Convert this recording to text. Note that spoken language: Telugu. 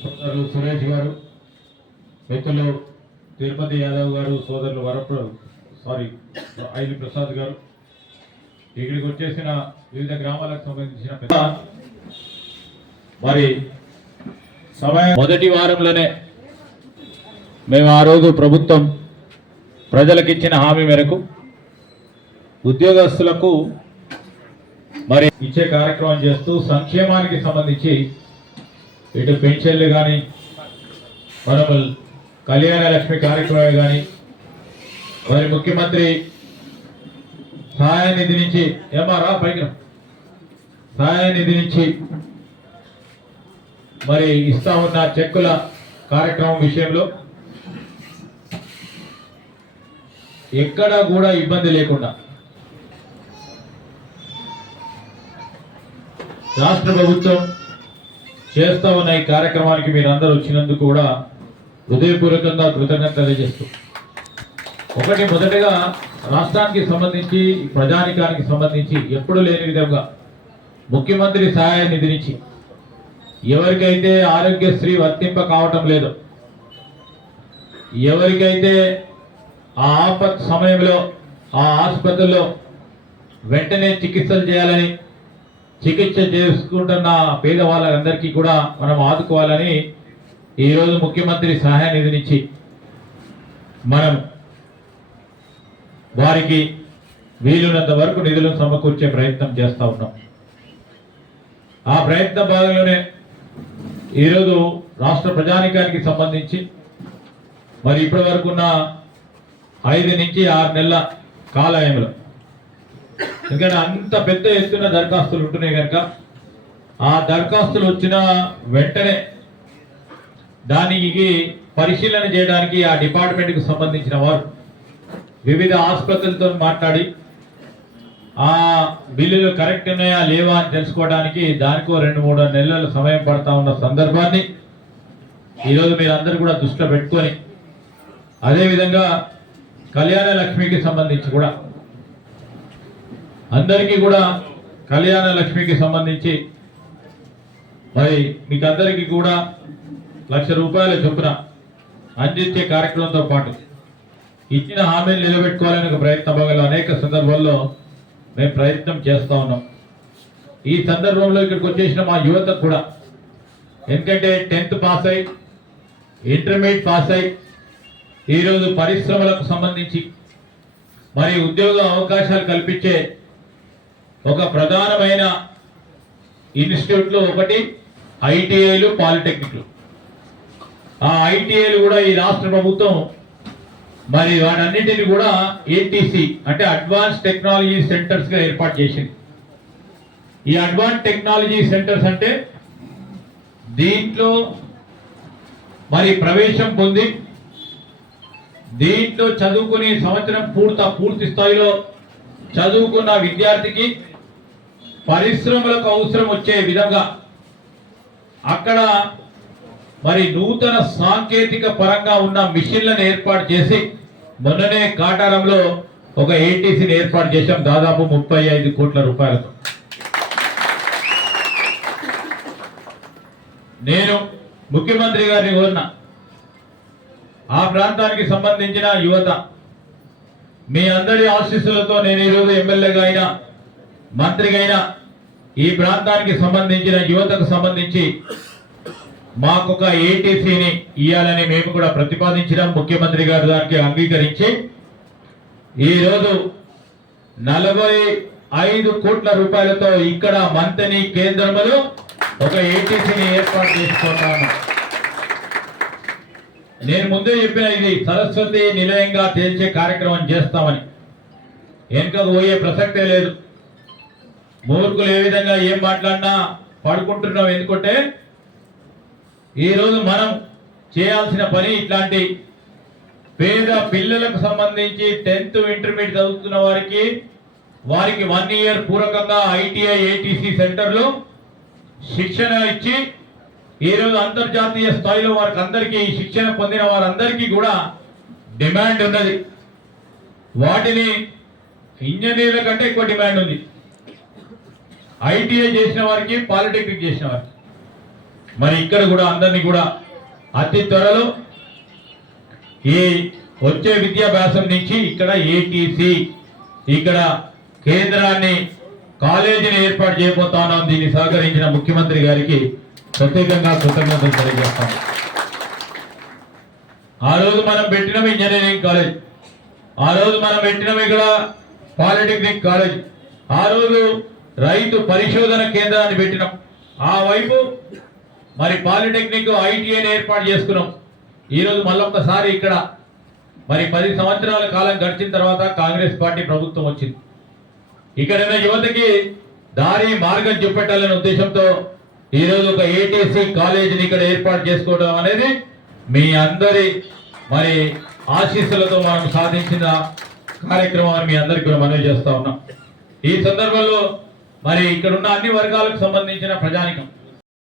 సోదరులు సురేష్ గారు మిత్రులు తిరుపతి యాదవ్ గారు సోదరులు వరప్ర సారీ ఐలి ప్రసాద్ గారు. ఇక్కడికి వచ్చేసిన వివిధ గ్రామాలకు సంబంధించిన మరి సమయం మొదటి వారంలోనే మేము ఆ రోజు ప్రభుత్వం ప్రజలకు ఇచ్చిన హామీ మేరకు ఉద్యోగస్తులకు మరి ఇచ్చే కార్యక్రమం చేస్తూ సంక్షేమానికి సంబంధించి ఇటు పెన్షన్లు కానీ మనము కళ్యాణ లక్ష్మి కార్యక్రమం కానీ మరి ముఖ్యమంత్రి సహాయ నిధి నుంచి ఏమారా పైకి సహాయ నిధి నుంచి మరి ఇస్తా ఉన్న చెక్కుల కార్యక్రమం విషయంలో ఎక్కడా కూడా ఇబ్బంది లేకుండా రాష్ట్ర ప్రభుత్వం చేస్తా ఉన్న ఈ కార్యక్రమానికి మీరందరూ వచ్చినందుకు కూడా హృదయపూర్వకంగా కృతజ్ఞత తెలియజేస్తూ. ఒకటి మొదటగా రాష్ట్రానికి సంబంధించి ప్రజానికానికి సంబంధించి ఎప్పుడు లేని విధంగా ముఖ్యమంత్రి సహాయ నిధి నుంచి ఎవరికైతే ఆరోగ్యశ్రీ వర్తింప కావటం లేదు ఎవరికైతే ఆ ఆపత్ సమయంలో ఆ ఆసుపత్రిలో వెంటనే చికిత్సలు చేయాలని చికిత్స చేసుకుంటున్న పేదవాళ్ళందరికీ కూడా మనం ఆదుకోవాలని ఈరోజు ముఖ్యమంత్రి సహాయ నిధి నుంచి మనం వారికి వీలున్నంత వరకు నిధులను సమకూర్చే ప్రయత్నం చేస్తూ ఉన్నాం. ఆ ప్రయత్న భాగంలోనే ఈరోజు రాష్ట్ర ప్రజానికానికి సంబంధించి మరి ఇప్పటి వరకు ఉన్న ఐదు నుంచి ఆరు నెలల కాలయంలో ఎందుకంటే అంత పెద్ద ఎత్తున దరఖాస్తులు ఉంటున్నాయి కనుక ఆ దరఖాస్తులు వచ్చిన వెంటనే దానికి పరిశీలన చేయడానికి ఆ డిపార్ట్మెంట్కి సంబంధించిన వారు వివిధ ఆసుపత్రులతో మాట్లాడి ఆ బిల్లులు కరెక్ట్ ఉన్నాయా లేవా అని తెలుసుకోవడానికి దానికో రెండు మూడు నెలల సమయం పడతా ఉన్న సందర్భాన్ని ఈరోజు మీరందరూ కూడా దృష్టిలో పెట్టుకొని అదేవిధంగా కళ్యాణ లక్ష్మికి సంబంధించి కూడా అందరికీ కూడా కళ్యాణ లక్ష్మికి సంబంధించి మరి మీకు అందరికీ కూడా లక్ష రూపాయల చొప్పున అందించే కార్యక్రమంతో పాటు ఇచ్చిన హామీలు నిలబెట్టుకోవాలని ఒక ప్రయత్నం భాగంలో అనేక సందర్భాల్లో మేము ప్రయత్నం చేస్తూ ఉన్నాం. ఈ సందర్భంలో ఇక్కడికి వచ్చేసిన మా యువత కూడా ఎందుకంటే టెన్త్ పాస్ అయి ఇంటర్మీడియట్ పాస్ అయి ఈరోజు పరిశ్రమలకు సంబంధించి మరి ఉద్యోగ అవకాశాలు కల్పించే ఒక ప్రధానమైన ఇన్స్టిట్యూట్లు ఒకటి ఐటీఐలు పాలిటెక్నిక్లు. ఆ ఐటీఐలు కూడా ఈ రాష్ట్ర ప్రభుత్వం మరి వాటన్నిటిని కూడా ఏటీసీ అంటే అడ్వాన్స్ టెక్నాలజీ సెంటర్స్గా ఏర్పాటు చేసింది. ఈ అడ్వాన్స్ టెక్నాలజీ సెంటర్స్ అంటే దీంట్లో మరి ప్రవేశం పొంది దీంట్లో చదువుకునే సంవత్సరం పూర్త పూర్తి స్థాయిలో చదువుకున్న విద్యార్థికి పరిశ్రమలకు అవసరం వచ్చే విధంగా అక్కడ మరి నూతన సాంకేతిక పరంగా ఉన్న మిషన్లను ఏర్పాటు చేసి మొన్ననే కాటారంలో ఒక ఏటీసీని ఏర్పాటు చేశాం దాదాపు ముప్పై ఐదు కోట్ల రూపాయలతో. నేను ముఖ్యమంత్రి గారిని కోరిన ఆ ప్రాంతానికి సంబంధించిన యువత మీ అందరి ఆశీస్సులతో నేను ఈరోజు ఎమ్మెల్యేగా అయినా మంత్రిగా ఈ ప్రాంతానికి సంబంధించిన యువతకు సంబంధించి మాకొక ఏటీసీని ఇవ్వాలని మేము కూడా ప్రతిపాదించడం ముఖ్యమంత్రి గారు దానికి అంగీకరించి ఈరోజు నలభై ఐదు కోట్ల రూపాయలతో ఇక్కడ మంతని కేంద్రములు ఒక ఏటీసీని ఏర్పాటు చేసుకుంటాను నేను ముందే చెప్పిన ఇది సరస్వతి నిలయంగా తేల్చే కార్యక్రమం చేస్తామని. వెనుకకు పోయే ప్రసక్తే లేదు. మూర్ఖులు ఏ విధంగా ఏం మాట్లాడినా పడుకుంటున్నాం ఎందుకంటే ఈరోజు మనం చేయాల్సిన పని ఇట్లాంటి పేద పిల్లలకు సంబంధించి టెన్త్ ఇంటర్మీడియట్ చదువుతున్న వారికి వారికి వన్ ఇయర్ పూర్వకంగా ఐటీఐ ఏటీసీ సెంటర్లు శిక్షణ ఇచ్చి ఈరోజు అంతర్జాతీయ స్థాయిలో వారికి అందరికీ శిక్షణ పొందిన వారందరికీ కూడా డిమాండ్ ఉన్నది. వాటిని ఇంజనీర్ల కంటే ఎక్కువ డిమాండ్ ఉంది. ఐటీఐ చేసిన వారికి పాలిటెక్నిక్ చేసిన వారికి. మరి ఇక్కడ కూడా అందరినీ కూడా అతి త్వరలో ఈ వచ్చే విద్యాభ్యాసం నుంచి ఇక్కడ ఏటీసీ ఇక్కడ కేంద్రాన్ని కాలేజీని ఏర్పాటు చేయబోతా ఉన్నాం దీన్ని సహకరించిన ముఖ్యమంత్రి గారికి ప్రత్యేకంగా కృతజ్ఞతలు తెలియజేస్తాం. ఆ రోజు మనం పెట్టిన ఇంజనీరింగ్ కాలేజ్. ఆ రోజు మనం పెట్టిన ఇక్కడ పాలిటెక్నిక్ కాలేజ్. ఆ రోజు రైతు పరిశోధన కేంద్రాన్ని పెట్టినాం. ఆ వైపు మరి పాలిటెక్నిక్ ఐటీఐని ఏర్పాటు చేసుకున్నాం. ఈరోజు మళ్ళొక్కసారి ఇక్కడ మరి పది సంవత్సరాల కాలం గడిచిన తర్వాత కాంగ్రెస్ పార్టీ ప్రభుత్వం వచ్చింది. ఇక్కడ యువతకి దారి మార్గం చూపెట్టాలనే ఉద్దేశంతో ఈరోజు ఒక ఏటీసీ కాలేజీని ఇక్కడ ఏర్పాటు చేసుకోవడం అనేది మీ అందరి మరి ఆశీస్సులతో మనం సాధించిన కార్యక్రమాన్ని మీ అందరికీ మనం మనవి చేస్తా ఉన్నాం. ఈ సందర్భంలో మరి ఇక్కడ ఉన్న అన్ని వర్గాలకు సంబంధించిన ప్రజానికం.